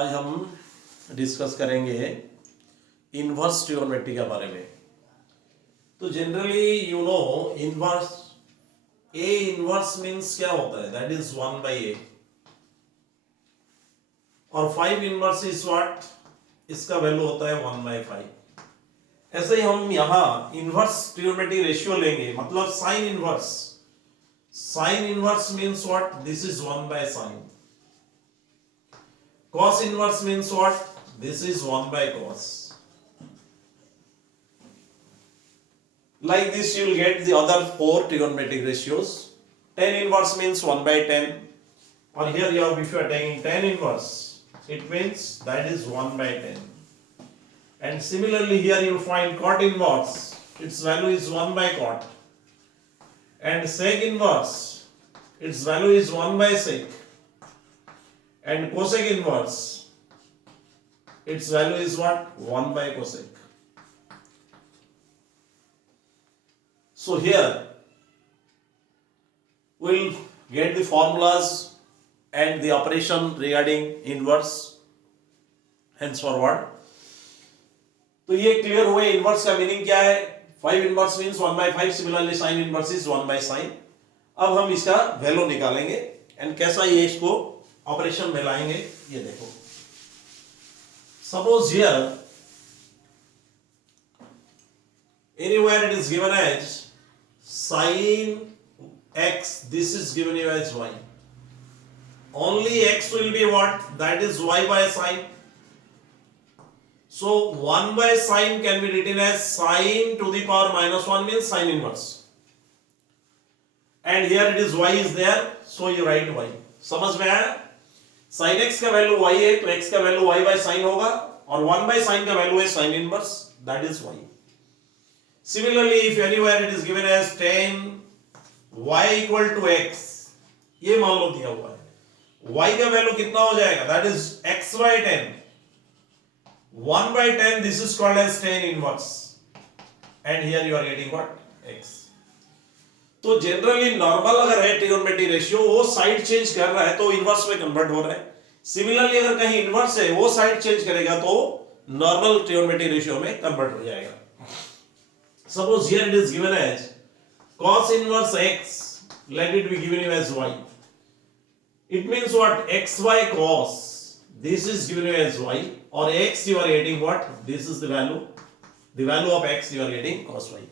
आज हम डिस्कस करेंगे इनवर्स ट्रिगोनोमेट्री के बारे में। तो generally you know inverse A inverse means क्या होता है, दैट इज 1/a और 5 इनवर्स इज व्हाट, इसका वैल्यू होता है 1/5। ऐसे ही हम यहाँ इनवर्स ट्रिगोनोमेट्री रेशियो लेंगे, मतलब sine inverse. Sine inverse means what, this is 1/sin। Cos inverse means what? This is 1/cos. Like this you will get the other 4 trigonometric ratios. Tan inverse means 1/10. Or here you have, if you are taking tan inverse, it means that is 1/10. And similarly here you will find cot inverse, its value is 1/cot. And sec inverse, its value is 1/sec. And cosec inverse, its value is what? 1/cosec. So here we'll get the formulas and the operation regarding inverse henceforward. तो ये clear हुए inverse का meaning क्या है। 5 inverse means 1/5, similarly sine inverse is 1/sin। अब हम इसका value निकालेंगे एंड कैसा ये इसको ऑपरेशन में लाएंगे ये देखो। Suppose here anywhere it is given as sin x, this is given you as y. Only x will be what, that is y/sin. So 1/sin can be written as sin to the power -1 means sin inverse, and here it is y is there, so you write y. समझ में आया? sin x का value y है तो x का value y/sin होगा और 1/sin का वैल्यू है sin inverse, that is y. Similarly, if anywhere it is given as tan y equal to x, ये मान लो दिया हुआ है, y का वैल्यू कितना हो जाएगा, that is x/tan. 1/tan, this is called as tan inverse, and here you are getting what, x. तो जनरली नॉर्मल अगर है ट्रिगोनोमेट्री रेशियो, वो साइड चेंज कर रहा है तो इनवर्स में कन्वर्ट हो रहा है। सिमिलरली अगर कहीं इनवर्स है, वो साइड चेंज करेगा तो नॉर्मल ट्रिगोनोमेट्री रेशियो में कन्वर्ट हो जाएगा। Suppose here it is given as cos inverse x, let it be given you as y. It means what, xy cos, this is given you as y, और x you are getting what, this is the value of x you are getting cos y.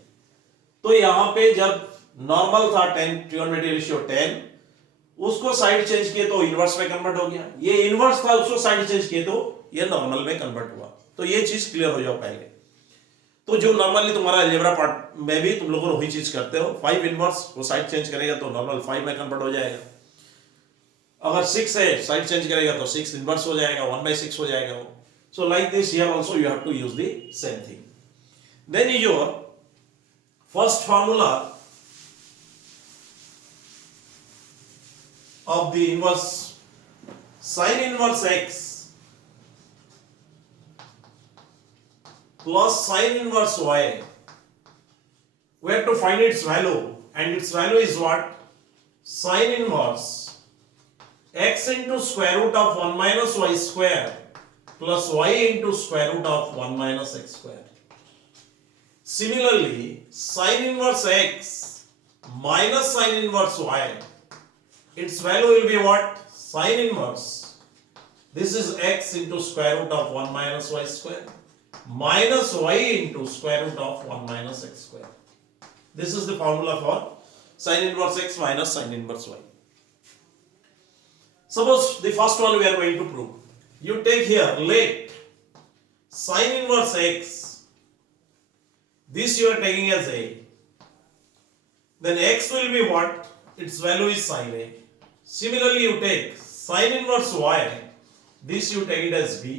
तो यहां पे जब normal था 10 trigonometry ratio 10, उसको side change किए तो inverse में कन्वर्ट हो गया। ये इनवर्स था, उसको साइड चेंज किए तो ये नॉर्मल में कन्वर्ट हुआ। तो ये चीज क्लियर हो जाओ पहले। तो जो नॉर्मली तुम्हारा अलजेब्रा पार्ट में भी तुम लोग वही चीज करते हो, 5 इनवर्स वो साइड चेंज करेगा तो नॉर्मल 5 में कन्वर्ट हो जाएगा। अगर 6 है, साइड चेंज करेगा तो 6 इनवर्स हो जाएगा, 1/6 हो जाएगा वो। So like this here also you have to use the same thing. Then your first formula of the inverse sin inverse x plus sin inverse y, we have to find its value, and its value is what, sin inverse x into square root of 1 minus y square plus y into square root of 1 minus x square. Similarly, sin inverse x minus sin inverse y, its value will be what, sin inverse, this is x into square root of 1 minus y square minus y into square root of 1 minus x square. This is the formula for sin inverse x minus sin inverse y. Suppose the first one we are going to prove. You take here, let sin inverse x, this you are taking as a, then x will be what, its value is sin a. Similarly you take sin inverse y, this you take it as b,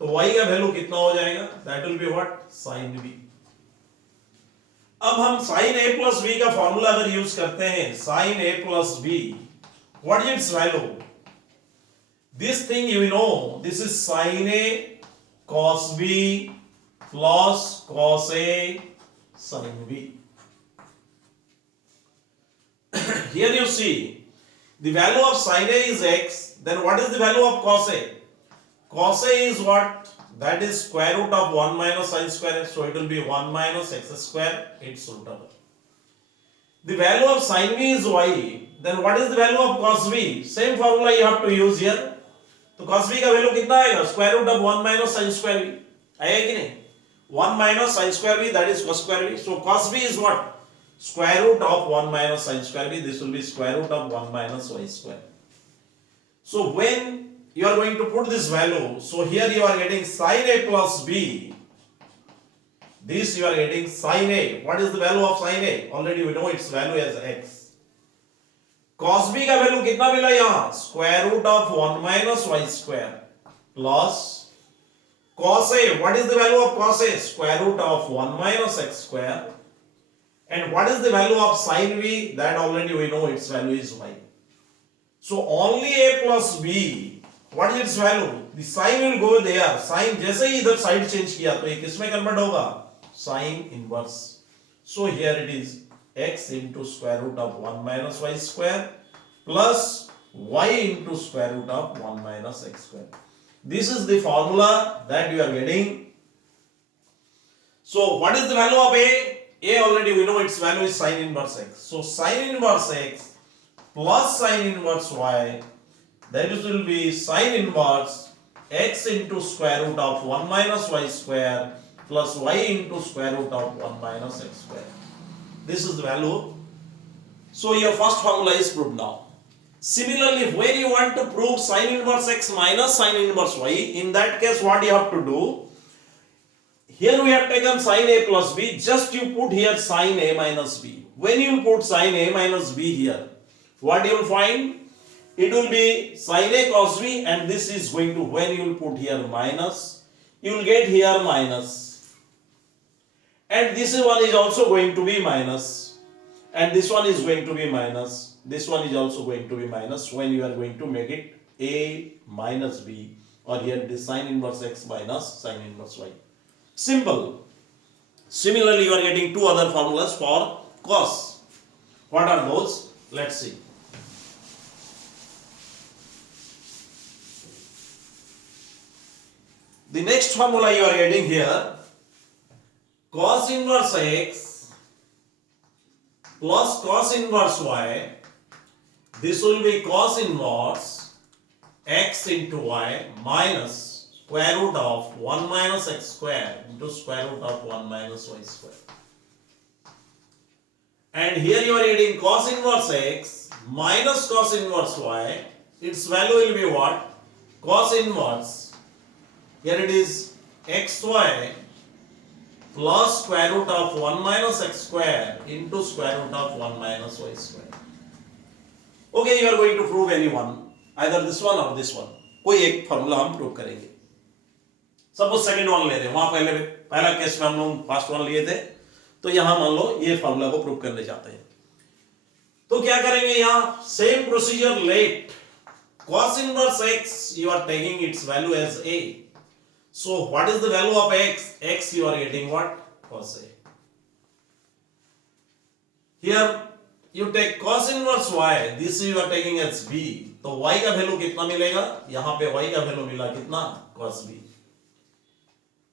तो y का value कितना हो जाएगा, that will be what, sin b. अब हम sin a plus b का formula अगर use करते हैं, sin a plus b, what is its value, this thing you know, this is sin a cos b plus cos a sin b. Here you see the value of sin A is x, then what is the value of cos A? cos A is what? That is square root of 1 minus sin square. So it will be 1 minus x square, its root over. The value of sin V is y. Then what is the value of cos V? Same formula you have to use here. तो cos V का value कितना आएगा? Square root of 1 minus sin square V. आएगा कि नहीं? 1 minus sin square V, that is cos square V. So cos V is what? Square root of 1 minus sin square V. This will be square root of 1 minus y square. So when you are going to put this value, so here you are getting sin A plus B. This you are getting sin A. What is the value of sin A? Already we know its value as x. Cos B का value कितना मिला यहाँ? Square root of 1 minus Y square plus cos A. What is the value of cos A? Square root of 1 minus x square. And what is the value of sin V? That already we know its value is y. So only A plus B. What is its value? The sin will go there. Sin जैसे ही इधर side change किया तो ये किसमें convert होगा? Sin inverse. So here it is x into square root of 1 minus y square plus y into square root of 1 minus x square. This is the formula that you are getting. So what is the value of A? A already we know its value is sin inverse x. So sin inverse x plus sin inverse y, that will be sin inverse x into square root of 1 minus y square plus y into square root of 1 minus x square. This is the value. So your first formula is proved now. Similarly, when you want to prove sin inverse x minus sin inverse y, in that case what you have to do? Here we have taken sin A plus B, just you put here sin A minus B. When you put sin A minus B here, what you will find? It will be sin A cos B, and this is going to, when you will put here minus, you will get here minus. And this one is also going to be minus. And this one is going to be minus. This one is also going to be minus when you are going to make it A minus B, or here it is sin inverse x minus sin inverse y. Simple. Similarly, you are getting two other formulas for cos. What are those? Let's see. The next formula you are getting here, cos inverse x plus cos inverse y, this will be cos inverse x into y minus square root of 1 minus x square into square root of 1 minus y square. And here you are getting cos inverse x minus cos inverse y, its value will be what? Cos inverse, here it is xy plus square root of 1 minus x square into square root of 1 minus y square. Okay, you are going to prove any one, either this one or this one. कोई एक formula हम prove करेंगे. Suppose second one ले रहे हैं, वहां पहला case में हम लोग फर्स्ट वन लिए थे, तो यहां मान लो ये फॉर्मूला को प्रूव करने जाते हैं. तो क्या करेंगे? यहां same procedure. Let cos inverse x, you are taking its value as a. So what is the value of x? X you are getting what? Cos a. Here you take cos inverse y, this you are taking as b. तो y का value कितना मिलेगा? यहाँ पे y का value मिला कितना? cos b.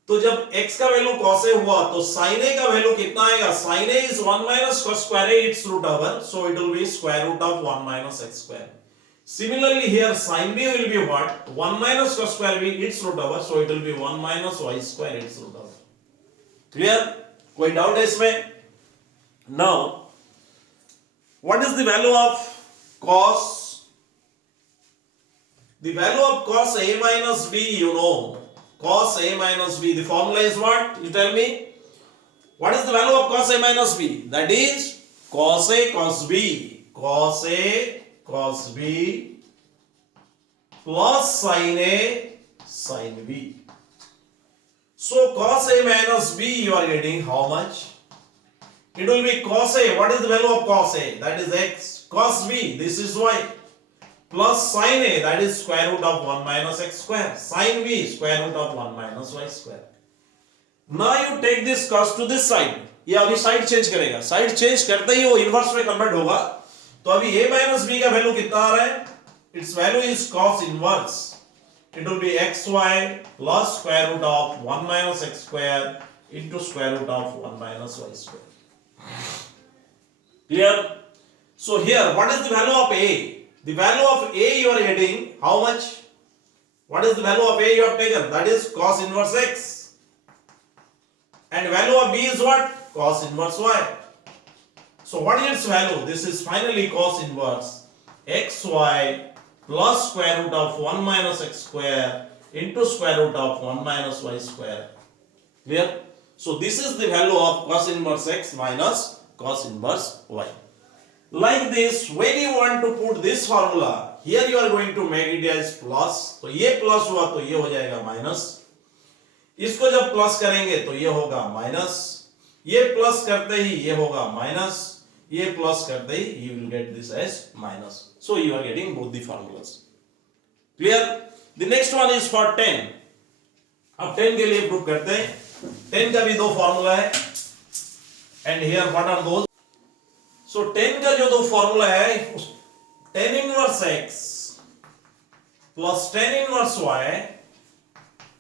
तो जब x का वैल्यू cos a हुआ तो sin a का वैल्यू कितना आएगा? sin a is 1 minus cos square a, its root over, so it will be square root of 1 minus x square. Similarly here sin b will be what? 1 minus cos square b, its root over, so it will be 1 minus y square, its root over. Clear? कोई doubt है इसमें? Now what is the value of cos? The value of cos a minus b, you know. Cos a minus b, the formula is what? You tell me. What is the value of cos a minus b? That is cos a cos b. Cos a cos b plus sin a sin b. So cos a minus b you are getting how much? It will be cos a. What is the value of cos a? That is x. Cos b, this is y. Plus sin a, that is square root of 1 minus x square. Sin b, square root of 1 minus y square. Now you take this cos to this side. ये अभी side change करेगा. Side change करते ही वो inverse में convert होगा. तो अभी a minus b का वैल्यू कितना आ रहा है? Its value is cos inverse it will be xy plus square root of 1 minus x square into square root of 1 minus y square. Clear? So here, what is the value of a? The value of a you are getting how much? What is the value of a you have taken? That is cos inverse x. And value of b is what? Cos inverse y. So what is its value? This is finally cos inverse xy plus square root of 1 minus x square into square root of 1 minus y square. Clear? So this is the value of cos inverse x minus cos inverse y. Like this, when you want to put this formula, here you are going to make it as plus. तो ये plus हुआ तो ये हो जाएगा minus. इसको जब plus करेंगे तो ये होगा माइनस. ये प्लस करते ही ये होगा माइनस. ये प्लस करते ही you will get this as minus. So you are getting both the formulas. Clear? The next one is for 10. अब 10 के लिए प्रूव करते हैं. 10 का भी दो फॉर्मूला है. And here what are those? So 10 का जो दो फॉर्मूला है, 10 inverse x plus 10 inverse y,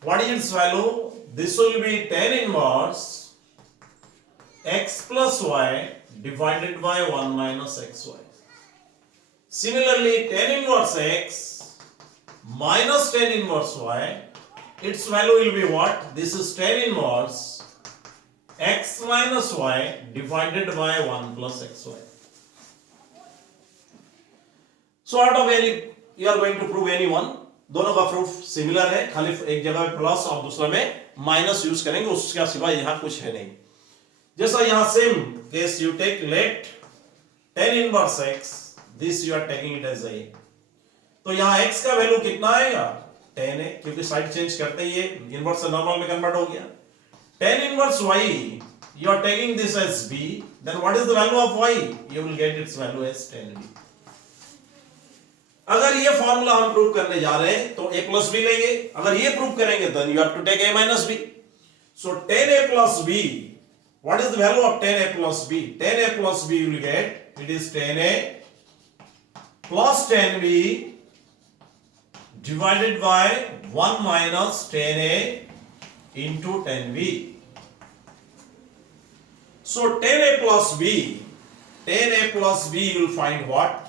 what is its value? This will be 10 inverse x plus y divided by 1 minus xy. Similarly, 10 inverse x minus 10 inverse y, its value will be what? This is 10 inverse x minus y divided by 1 plus xy. So out of any, you are going to prove any one. दोनों का proof similar है, खाली एक जगह में plus और दूसरा में माइनस यूज करेंगे, उसके सिवा यहाँ कुछ है नहीं. जैसा यहाँ same case you take let 10 inverse x, this you are taking it as a. तो यहाँ x का वैल्यू कितना आएगा? 10 है, क्योंकि साइड चेंज करते ही ये इनवर्स से नॉर्मल में कन्वर्ट हो गया. 10 inverse y, you are taking this as b, then what is the value of y? You will get its value as 10b. अगर ये फॉर्मूला हम प्रूव करने जा रहे हैं तो a plus b लेंगे. अगर ये प्रूव करेंगे then you have to take a minus b. So 10a plus b, what is the value of 10a plus b? 10a plus b you will get, it is 10a plus 10b divided by 1 minus 10a into 10b. So 10a plus b, 10a plus b you will find what?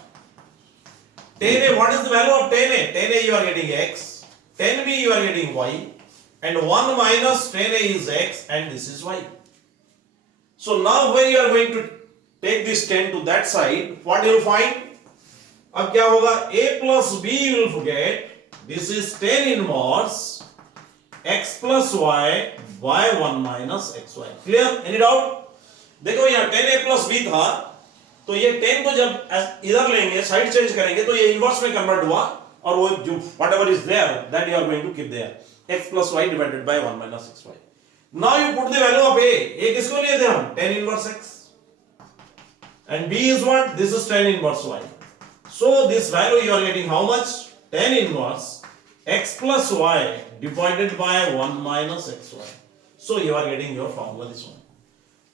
10a, what is the value of 10a? 10a you are getting x, 10b you are getting y, and 1 minus 10a is x, and this is y. So now when you are going to take this 10 to that side, what you will find? अब क्या होगा? a plus b you will get, this is 10 inverse x plus y by 1 minus xy. Clear? Any doubt? देखो यहाँ 10a plus b था, तो ये 10 को जब इधर लेंगे, साइड चेंज करेंगे, तो ये इनवर्स में कन्वर्ट हुआ, और वो जो whatever is there, that you are going to keep there. x plus y divided by 1 minus xy. Now you put the value of a. a किसको लिए थे हम? 10 inverse x. And b is what? This is 10 inverse y. So this value you are getting how much? 10 inverse x plus y divided by 1 minus xy. So you are getting your formula, this one.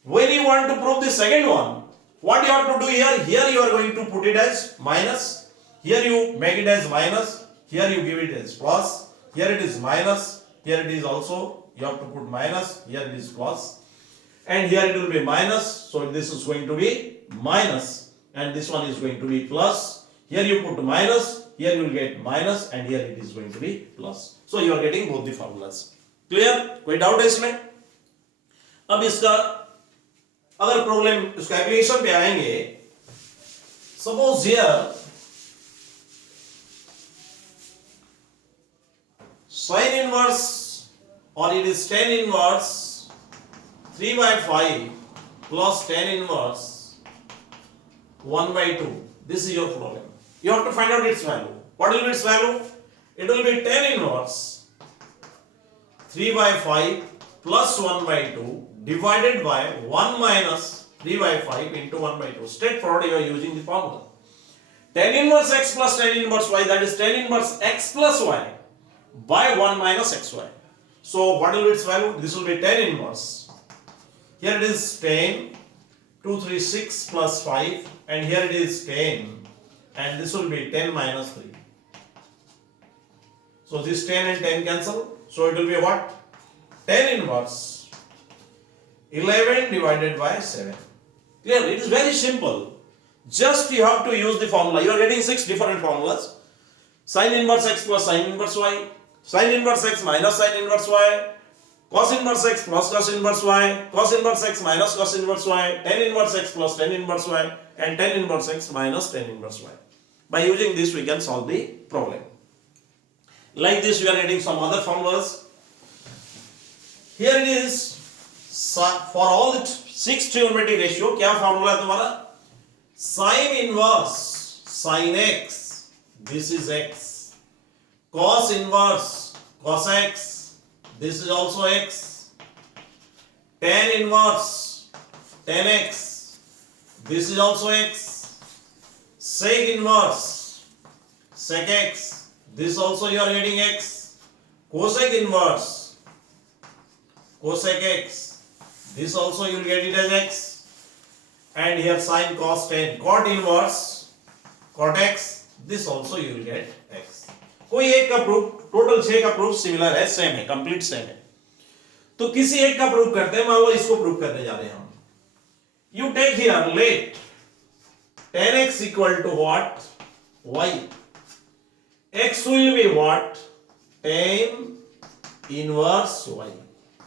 When you want to prove the second one, what you have to do here? Here you are going to put it as minus. Here you make it as minus. Here you give it as plus. Here it is minus. Here it is also, you have to put minus. Here it is plus. And here it will be minus. So this is going to be minus. And this one is going to be plus. Here you put minus. Here you will get minus. And here it is going to be plus. So you are getting both the formulas. Clear? कोई doubt है इसमें? अब इसका अगर problem इसका application पे आएंगे, suppose here sin inverse, or it is tan inverse 3 by 5 plus tan inverse 1 by 2. This is your problem. You have to find out its value. What will be its value? It will be tan inverse 3 by 5 plus 1 by 2 divided by 1 minus 3 by 5 into 1 by 2. Straightforward, you are using the formula. Tan inverse x plus tan inverse y, that is tan inverse x plus y by 1 minus xy. So what will be its value? This will be tan inverse. Here it is tan 236 plus 5, and here it is tan, and this will be 10 minus 3. So this 10 and 10 cancel. So it will be what? 10 inverse 11 divided by 7. Clear? It is very simple. Just you have to use the formula. You are getting 6 different formulas. Sin inverse x plus sin inverse y. Sin inverse x minus sin inverse y. Cos inverse x plus cos inverse y. Cos inverse x minus cos inverse y. Tan inverse x plus tan inverse y. And tan inverse x minus tan inverse y. By using this we can solve the problem. Like this we are getting some other formulas. Here it is. For all the 6 trigonometric ratio, क्या formula है तुम्हारा? Sin inverse sin x, this is x. Cos inverse cos x, this is also x. Tan inverse tan x, this is also x. Sec inverse sec x, this also you are getting x. Cosec inverse cosec x, this also you will get it as x. And here sin cos tan, cot inverse cot x, this also you will get x. कोई एक का proof, total 6 का proof similar है, same है, complete same है. तो किसी एक का प्रूफ करते हैं. मान लो इसको प्रूफ करने जा रहे हैं हम. You take here let tan x equal to what? Y. X will be what? Tan inverse y.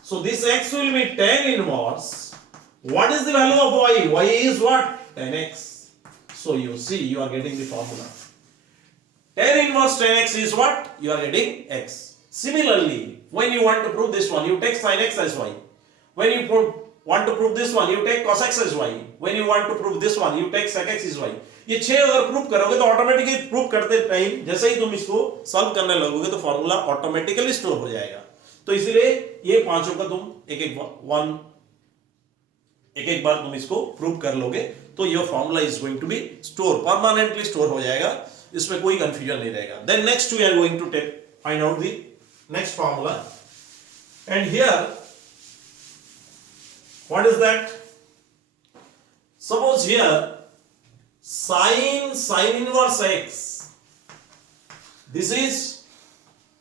So this x will be tan inverse. What is the value of y? Y is what? Tan x. So you see, you are getting the formula. Tan inverse tan x is what? You are getting x. Similarly, when you want to prove this one, you take sin x as y. When you want to prove this one, you take cos x as y. When you want to prove this one, you take sec x as y. ये 6 अगर proof करोगे तो automatically proof करते time जैसे ही तुम इसको solve करने लगोगे तो फॉर्मूला ऑटोमेटिकली स्टोर हो जाएगा. तो इसलिए ये पांचों का तुम एक एक बार तुम इसको प्रूव कर लोगे तो your formula is going to be store, permanently store हो जाएगा. इसमें कोई कंफ्यूजन नहीं रहेगा. Then next we are going to find out the next formula. And here what is that? Suppose here sin inverse x, this is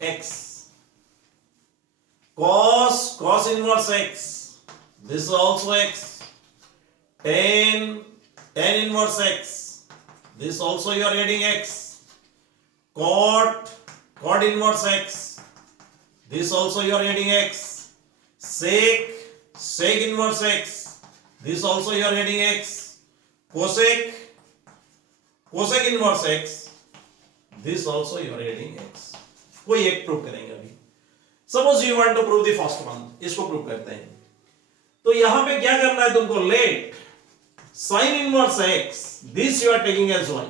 x. Cos inverse x, this is also x. Tan inverse x, this also you are getting x. Cot inverse x, this also you are getting x. Sec inverse x, this also you are getting x. Cosec inverse x, this also you are getting x. कोई एक prove करेंगे अभी. Suppose you want to prove the first one, इसको prove करते हैं. तो यहां पे क्या करना है तुमको? Let sin inverse x, this you are taking as y.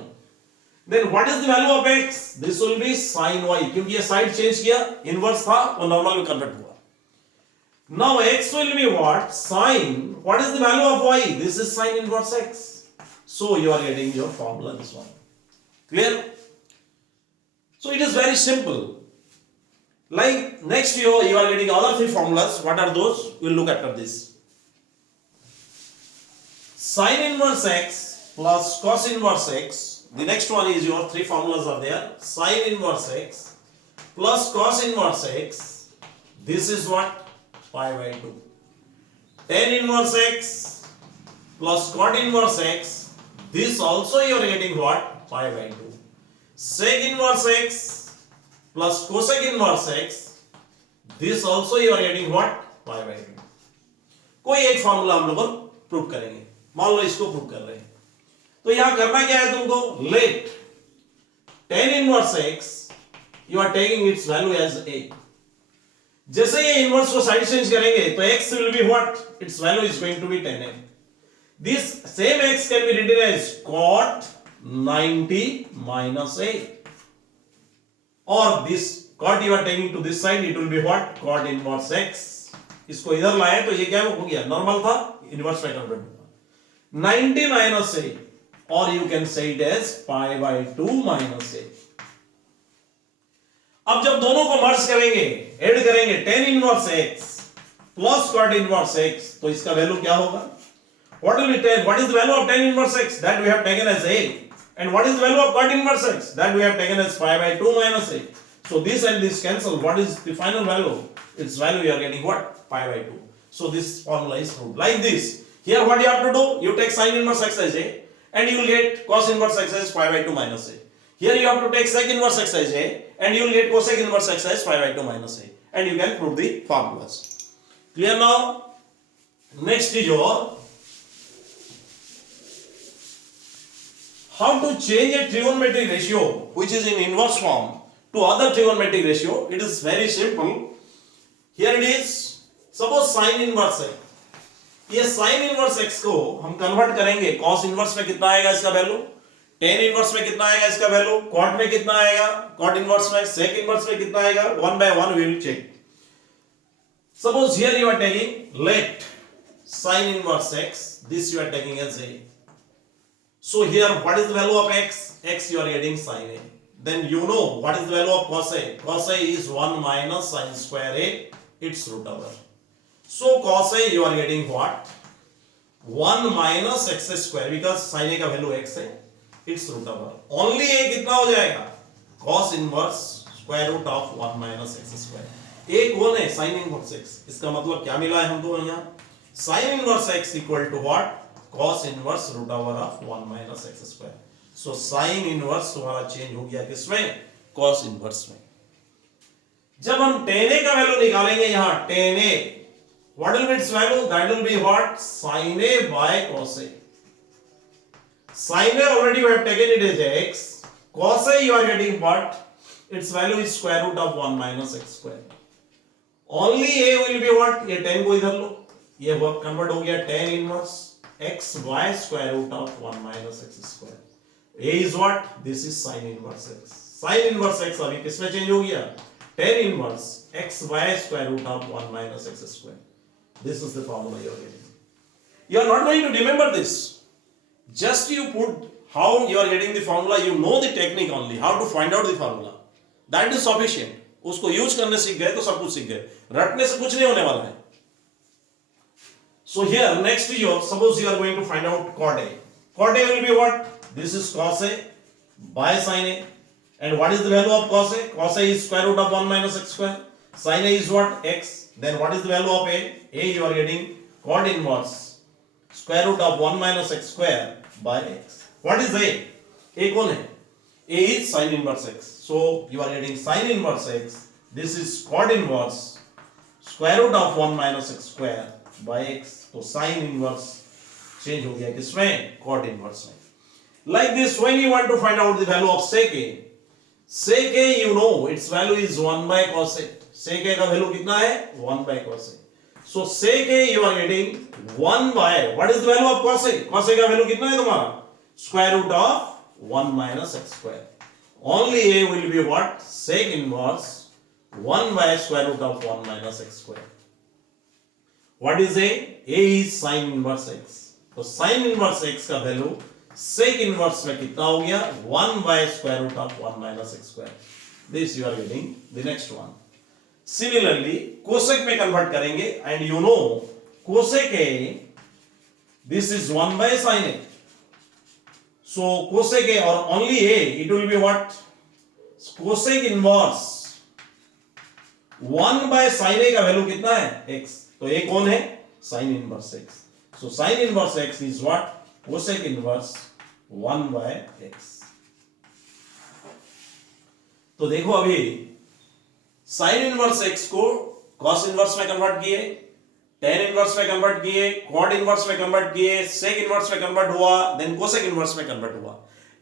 Then what is the value of x? This will be sin y, क्योंकि ये साइड चेंज किया, इनवर्स था वो नॉर्मल में कन्वर्ट हुआ. Now x will be what? Sin. What is the value of y? This is sin inverse x. So you are getting your formula, this one. Clear? So it is very simple. Like next you are getting other 3 formulas. What are those? We'll look after this. Sin inverse x plus cos inverse x. The next one is your 3 formulas are there. Sin inverse x plus cos inverse x. This is what? Pi by 2. Tan inverse x plus cot inverse x. This also you are getting what? Pi by 2. Sec inverse x plus cosec inverse x. This also you are getting what? Pi by 2. कोई एक formula हम लोग prove करेंगे. मान लो इसको prove कर रहे हैं. तो यहां करना क्या है तुमको? Let tan inverse x, you are taking its value as a. जैसे ये इनवर्स को साइड चेंज करेंगे तो x will be what? Its value is going to be tan a. This same x can be written as cot 90 minus a. Or this cot you are taking to this side, it will be what? Cot inverse x. इसको इधर लाए तो ये क्या हो गया? Normal था, inverse में कन्वर्ट हुआ. 90 minus a, or you can say it as pi by 2 minus a. अब जब दोनों को मर्ज करेंगे, ऐड करेंगे tan inverse x plus cot inverse x, तो इसका वैल्यू क्या होगा? What will be tan? What is the value of tan inverse x? That we have taken as a. And what is the value of cot inverse x? That we have taken as pi by 2 minus a. So this and this cancel. What is the final value? Its value you are getting what? Pi by 2. So this formula is proved. Like this. Here what you have to do? You take sin inverse x as a and you will get cos inverse x as pi by 2 minus a. Here you have to take sec inverse x as a and you will get cosec inverse x as pi by 2 minus a. And you can prove the formulas. Clear now? Next is your how to change a trigonometric ratio which is in inverse form to other trigonometric ratio. It is very simple. Here it is. Suppose sin inverse x. ये sin inverse x को हम convert करेंगे cos inverse में कितना आएगा इसका value, tan inverse में कितना आएगा इसका वैल्यू, cot में कितना आएगा, cot inverse में, sec inverse में कितना आएगा, one by one we will check. Suppose here you are taking let sin inverse x, this you are taking as a. So here what is the value of x? X you are getting sin a. Then you know what is the value of cos a? Cos a is 1 minus sin square a, its root over. So cos a you are getting what? 1 minus x square because sin a का value x है, its root over. Only a कितना हो जाएगा? Cos inverse square root of 1 minus x square. a कौन है? Sin inverse x. इसका मतलब क्या मिला है हमको यहाँ? Sin inverse x equal to what? Cos inverse root over of 1 minus x square. So sin inverse तुम्हारा चेंज हो गया किसमें? Cos inverse में. जब हम tan a का वैल्यू निकालेंगे यहाँ tan a, what will be its value? That will be what? Sin a by cos a. Sin a already you have taken it as x. Cos a you are getting what? Its value is square root of 1 minus x square. Only a will be what? ये tan को इधर लो, ये work convert हो गया tan inverse x by square root of 1 minus x square. A is what? This is sin inverse x. Sin inverse x अभी किसमें change हो गया? Tan inverse x by square root of 1 minus x square. This is the formula you are getting. You are not going to remember this. Just you put how you are getting the formula, you know the technique only, how to find out the formula. That is sufficient. उसको use करने सीख गए तो सब कुछ सीख गए, रटने से कुछ नहीं होने वाला है. So here next is your, suppose you are going to find out cot a. Cot a will be what? This is cos a by sin a. And what is the value of cos a? Cos a is square root of 1 minus x square. Sin a is what? X. Then what is the value of a? A you are getting cot inverse square root of 1 minus x square by x. What is a? A कौन है? A is sin inverse x. So you are getting sin inverse x. This is cot inverse square root of 1 minus x square by x. तो sin inverse change हो गया किसमें? Cot inverse में. Like this, when you want to find out the value of sec a you know its value is 1 by cos a. Sec a का value कितना है? 1 by cos a. So sec a you are getting 1 by, what is the value of cos a? Cos a का value कितना है तुम्हारा? Square root of 1 minus x square. Only a will be what? Sec inverse 1 by square root of 1 minus x square. What is a? A is sin inverse x. तो sin inverse x का value sec inverse में कितना हो गया? 1 by square root of 1 minus x square. This you are getting the next one. Similarly, cosec में convert करेंगे and you know cosec a, this is 1 by sin a. So cosec a or only a, it will be what? Cosec inverse 1 by sin a का value कितना है? x. तो a कौन है? Sin inverse x. So sin inverse x is what? Cosec inverse 1 by x. तो देखो अभी sin inverse x को cos inverse में कन्वर्ट किए, tan inverse में कन्वर्ट किए, cot inverse में कन्वर्ट किए, sec inverse में कन्वर्ट हुआ, then cosec inverse में कन्वर्ट हुआ.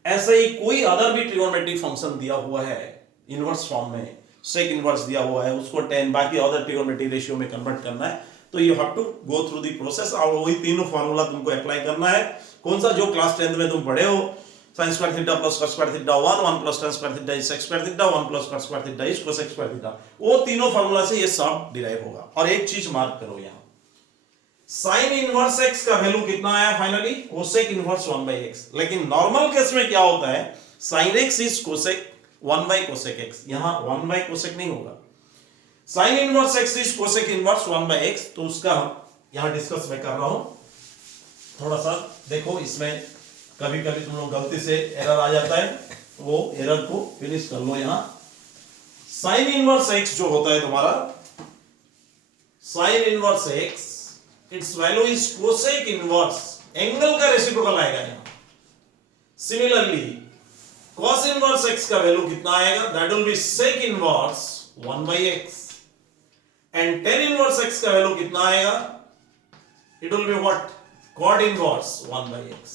ऐसे ही कोई अदर भी ट्रिगोनोमेट्रिक फंक्शन दिया हुआ है इनवर्स फॉर्म में, sec inverse दिया हुआ है, उसको tan बाकी अदर ट्रिगोनोमेट्रिक रेशियो में कन्वर्ट करना है, तो you have to go through the process और वही तीनों फार्मूला तुमको अप्लाई करना है. कौन सा? जो क्लास 10th में तुम पढ़े हो, sin square theta plus cos square theta 1 plus tan square theta is sec square theta 1 plus cos square theta is cosec square theta. वो तीनों फार्मूला से ये सब डिराइव होगा. और एक चीज मार्क करो यहाँ, sin इनवर्स x का वैल्यू कितना आया finally? cosec inverse 1 by x. लेकिन नॉर्मल केस में क्या होता है? sin x is cosec 1 by cosec x. यहाँ 1 by cosec नहीं होगा. sin inverse x is cosec inverse 1 by x. तो उसका यहाँ डिस्कस मैं कर रहा हूं. थोड़ा सा देखो, इसमें कभी तुम लोग गलती से एरर आ जाता है, वो एरर को फिनिश कर लो. यहाँ साइन इनवर्स एक्स जो होता है तुम्हारा, sine inverse x, it's value is cosec inverse, angle का रेसिप्रोकल आएगा यहां। सिमिलरली cos इनवर्स x का वैल्यू कितना आएगा, that will be sec inverse 1 by x, and tan inverse x का वैल्यू कितना आएगा, it will be what, cot inverse 1 by x।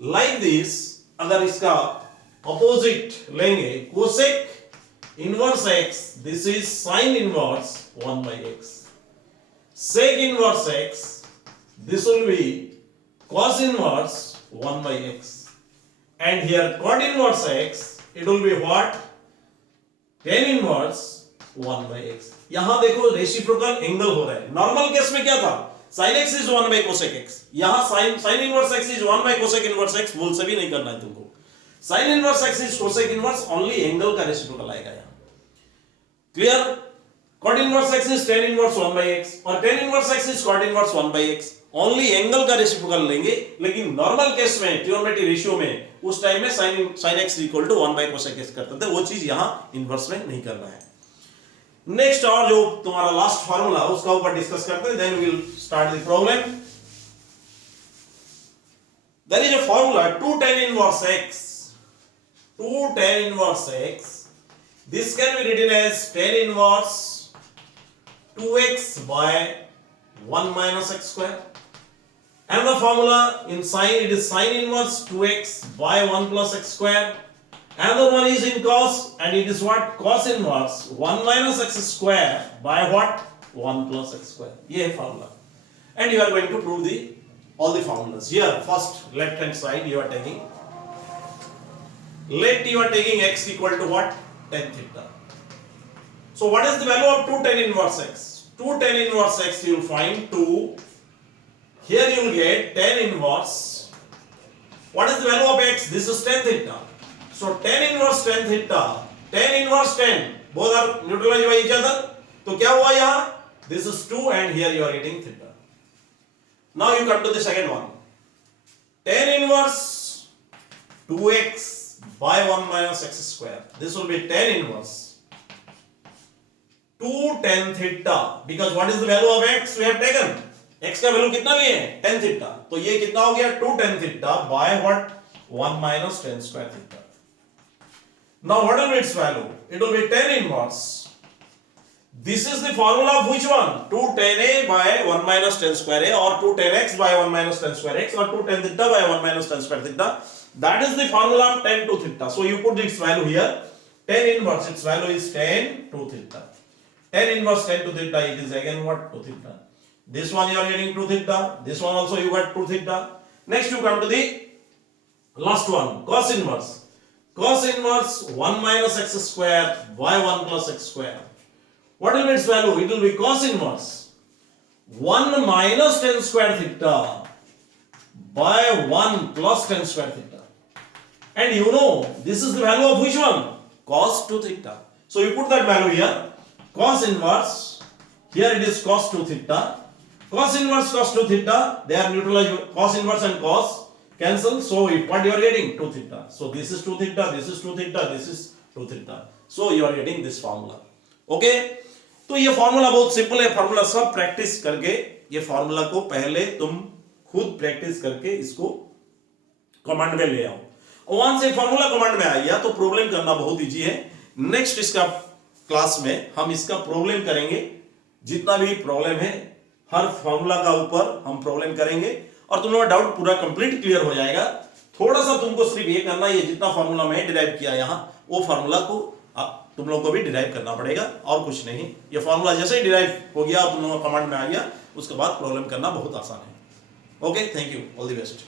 Like this, अगर इसका ऑपोजिट लेंगे cosec inverse x, this is sin inverse 1 by x, sec inverse x, this will be cos inverse 1 by x, and here cot inverse x, it will be what, tan inverse 1 by x। यहां देखो reciprocal angle हो रहा है। Normal case में क्या था, sin x is 1 by cosec x, यहां sin inverse x is 1 by cosec inverse x, भूल से भी नहीं करना है तुमको। sin inverse x is cosec inverse, only angle का रेसिप्रोकल आएगा यहां। Clear, cot inverse x is tan inverse 1 by x, और tan inverse x is cot inverse 1 by x, only angle का रेसिप्रोकल लेंगे। लेकिन नॉर्मल केस में, trigonometry ratio में, उस टाइम में sin x equal to 1 by cosec x करते थे, वो चीज यहां इनवर्स में नहीं करना है। नेक्स्ट, और जो तुम्हारा लास्ट फार्मूला उसका ऊपर डिस्कस करते हैं, then we will start the problem. There is a formula 2 tan inverse x, 2 tan inverse x, this can be written as tan inverse 2x by 1 minus x square. And the formula in sine, it is sine inverse 2x by 1 plus x square. Another one is in cos, and it is what, cos inverse 1 minus x square by what, 1 plus x square. ये है formula. And you are going to prove the all the formulas. Here, first left hand side you are taking, let you are taking x equal to what, tan theta. So what is the value of 2 tan inverse x? 2 tan inverse x you will find 2. Here you will get tan inverse. What is the value of x? This is tan theta. So tan inverse tan theta, tan inverse tan, both are neutralized by each other. तो क्या हुआ यहाँ? This is 2 and here you are getting theta. Now you come to the second one. Tan inverse 2x by 1 minus x square. This will be tan inverse 2 tan theta, because what is the value of x we have taken? x का value कितना लिए हैं, tan theta, तो ये कितना हो गया, 2 tan theta by what, 1 minus tan square theta. Now what will be its value? It will be tan inverse. This is the formula of which one? 2 tan a by 1 minus tan square a, or 2 tan x by 1 minus tan square x, or 2 tan theta by 1 minus tan square theta. That is the formula of tan to theta. So you put its value here. Tan inverse, its value is tan to theta. Tan inverse tan to theta, it is again what, 2 theta. This one you are getting 2 theta. This one also you got 2 theta. Next you come to the last one, cos inverse. Cos inverse 1 minus x square by 1 plus x square. What will be its value? It will be cos inverse 1 minus tan square theta by 1 plus tan square theta. And you know, this is the value of which one? Cos 2 theta. So you put that value here. Cos inverse, here it is cos 2 theta. Cos inverse cos 2 theta, they are neutralized. Cos inverse and cos cancel. So what you are getting? 2 theta. So this is 2 theta, this is 2 theta, this is 2 theta. So you are getting this formula. Okay? तो ये formula बहुत simple है। Formula सब practice करके, ये formula को पहले तुम खुद प्रैक्टिस करके इसको कमांड में ले आओ। और वहां से फॉर्मूला कमांड में आ गया तो प्रॉब्लम करना बहुत इजी है। नेक्स्ट इसका क्लास में हम इसका प्रॉब्लम करेंगे। जितना भी प्रॉब्लम है हर फॉर्मूला का ऊपर हम प्रॉब्लम करेंगे और तुम लोगों का डाउट पूरा कंप्लीट क्लियर हो जाएगा। थोड़ा सा तुमको सिर्फ ये करना, ये जितना फॉर्मूला मैं डिराइव किया यहाँ, वो फॉर्मूला को तुम लोगों को भी डिराइव करना पड़ेगा और कुछ नहीं। ये फॉर्मूला जैसे ही डिराइव हो गया, तुम लोगों का कमांड में आ गया, उसके बाद प्रॉब्लम करना बहुत आसान है। Okay, thank you, all the best.